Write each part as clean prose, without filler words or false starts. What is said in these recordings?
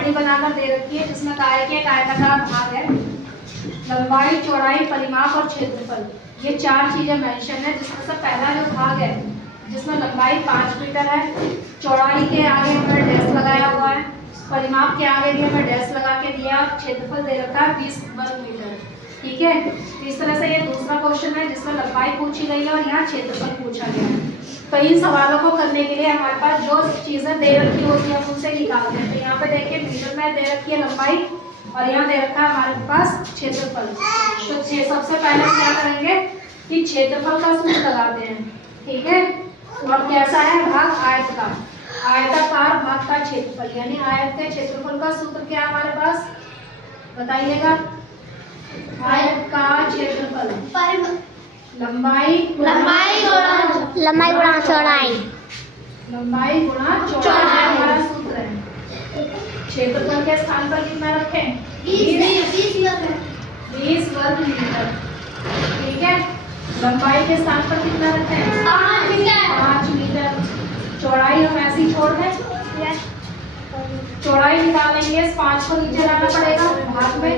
सारणी बनाकर दे रखी है जिसमें काय के आयताकार भाग है, लंबाई, चौड़ाई, परिमाप और क्षेत्रफल, ये 4 चीजें मेंशन है। जिसमें से पहला जो भाग है जिसमें लंबाई 5 मीटर है, चौड़ाई के आगे हमने डैश लगाया हुआ है, परिमाप के आगे भी हमें डैश लगा के दिया, क्षेत्रफल दे रखा है 20 वर्ग मीटर। ठीक है, इस तरह से ये दूसरा क्वेश्चन है जिसमें लंबाई पूछी गई है और यहाँ क्षेत्रफल पूछा गया है। तो इन सवालों को करने के लिए हमारे पास जो चीजें दे रखी होती है हम उनसे निकालते हैं। तो यहाँ पे देखिए मीटर में दे रखी है लंबाई और यहाँ दे रखा है हमारे पास क्षेत्रफल। तो सबसे पहले क्या करेंगे कि क्षेत्रफल का सूत्र लगाते हैं। ठीक है, और कैसा है भाग? आयत का, आयताकार भाग का क्षेत्रफल, यानी आयत के क्षेत्रफल का सूत्र क्या है हमारे पास, बताइएगा। आयत का क्षेत्रफल लंबाई गुणा चौड़ाई, लंबाई गुणा चौड़ाई हमारा सूत्र है। क्षेत्रफल के स्थान पर कितना रखें? 20 वर्ग मीटर। ठीक है, लंबाई के स्थान पर कितना रखें? 5 मीटर। चौड़ाई हम ऐसे ही छोड़ दें, चौड़ाई निकालेंगे, 5 को नीचे लाना पड़ेगा भाग में,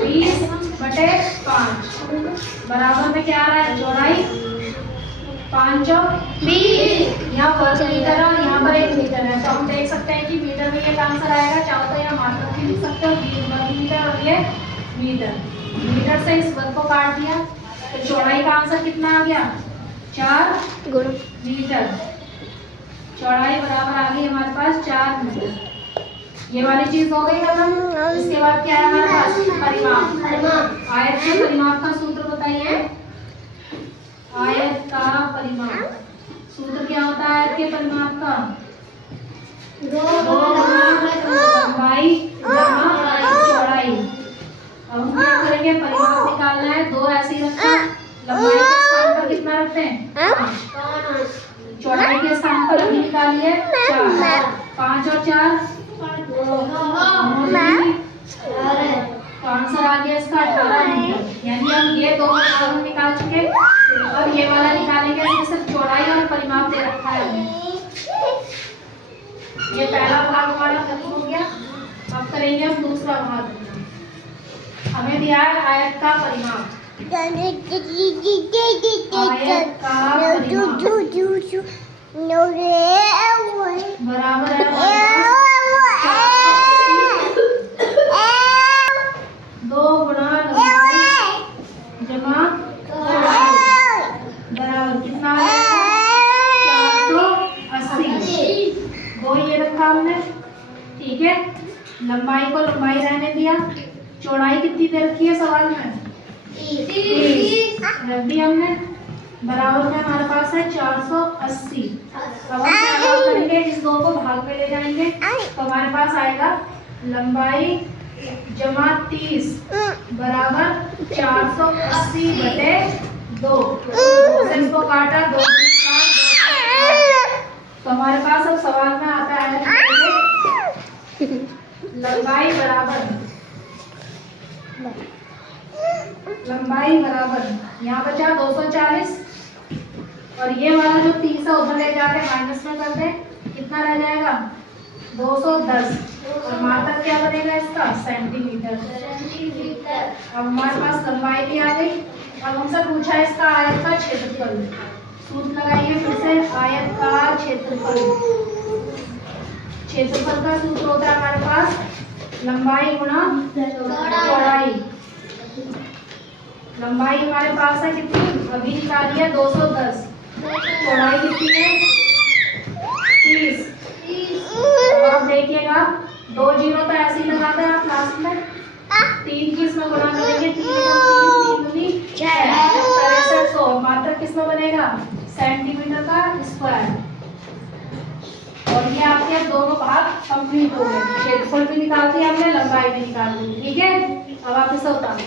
20/5 बराबर में क्या आ रहा है? चौड़ाई 5 और 20, यहाँ वर्ग मीटर है और यहाँ पर 1 मीटर है। तो हम देख सकते हैं कि मीटर में ये आंसर आएगा। चाहो तो यहाँ मात्रक भी लिख सकते हो, 20 वर्ग मीटर और ये मीटर। मीटर से इस वर्ग को काट दिया तो चौड़ाई का आंसर कितना आ गया? 4 मीटर। चौड़ाई बराबर आ गई हमारे पास 4 मीटर। ये वाली चीज हो गई खत्म। इसके बाद क्या है हमारे पास? परिमाप। आयत के परिमाप का सूत्र बताइए। आयत का परिमाप सूत्र क्या होता है? आयत के परिमाप का लंबाई जमा चौड़ाई। अब हम क्या करेंगे? परिमाप निकालना है। 2 ऐसे ही रखते हैं, लंबाई के स्थान पर कितना रखते हैं? 5। चौड़ाई के स्थान पर अभी निकालिए 4। 5 और 4 तो आंसर आ गया इसका 18 मीटर। यानी हम ये दोनों भाग निकाल चुके, और ये वाला निकालेंगे जिसमें सिर्फ चौड़ाई और परिमाप दे रखा है हमें। ये पहला भाग हमारा खत्म हो गया। अब करेंगे हम दूसरा भाग। हमें दिया है आयत का परिमाप। आयत का परिमाप बराबर है 2 गुणा लंबाई जमा बराबर कितना है? 480। 2 ये रखा हमने। ठीक है, लंबाई को लंबाई रहने दिया। चौड़ाई कितनी दे रखी है सवाल में? 30 रख दिया हमने। बराबर में हमारे पास है 480। अब हम क्या करेंगे? इस 2 को भाग में ले जाएंगे तो हमारे पास आएगा लंबाई जमा 30 बराबर 480/2। इसको काटा 2 तो हमारे पास अब सवाल में आता है लंबाई बराबर यहाँ बचा 240 और ये वाला जो 30 है उधर ले जाके माइनस में कर दे, कितना रह जाएगा? 210। और मात्रक क्या बनेगा इसका? सेंटीमीटर। अब हमारे पास लंबाई भी आ गई। अब हमसे पूछा है इसका आयत का क्षेत्रफल। सूत्र लगाइए फिर से। आयत का क्षेत्रफल, क्षेत्रफल का सूत्र होता है हमारे पास लंबाई गुणा चौड़ाई। लंबाई हमारे पास है कितनी? अभी निकाली है 210। चौड़ाई कितनी है? 30। तो आप देखिएगा 2 जीरो तो ऐसे ही लगाते हैं आप लास्ट में। 3 की इसमें गुणा करेंगे, 3 दूनी 6। मात्र किसमें बनेगा? सेंटीमीटर का स्क्वायर। और ये आपके दोनों भाग कंप्लीट हो गए। क्षेत्रफल भी निकाल दिया हमने, लंबाई भी निकाल दी। ठीक है, अब आप इसे उतारो।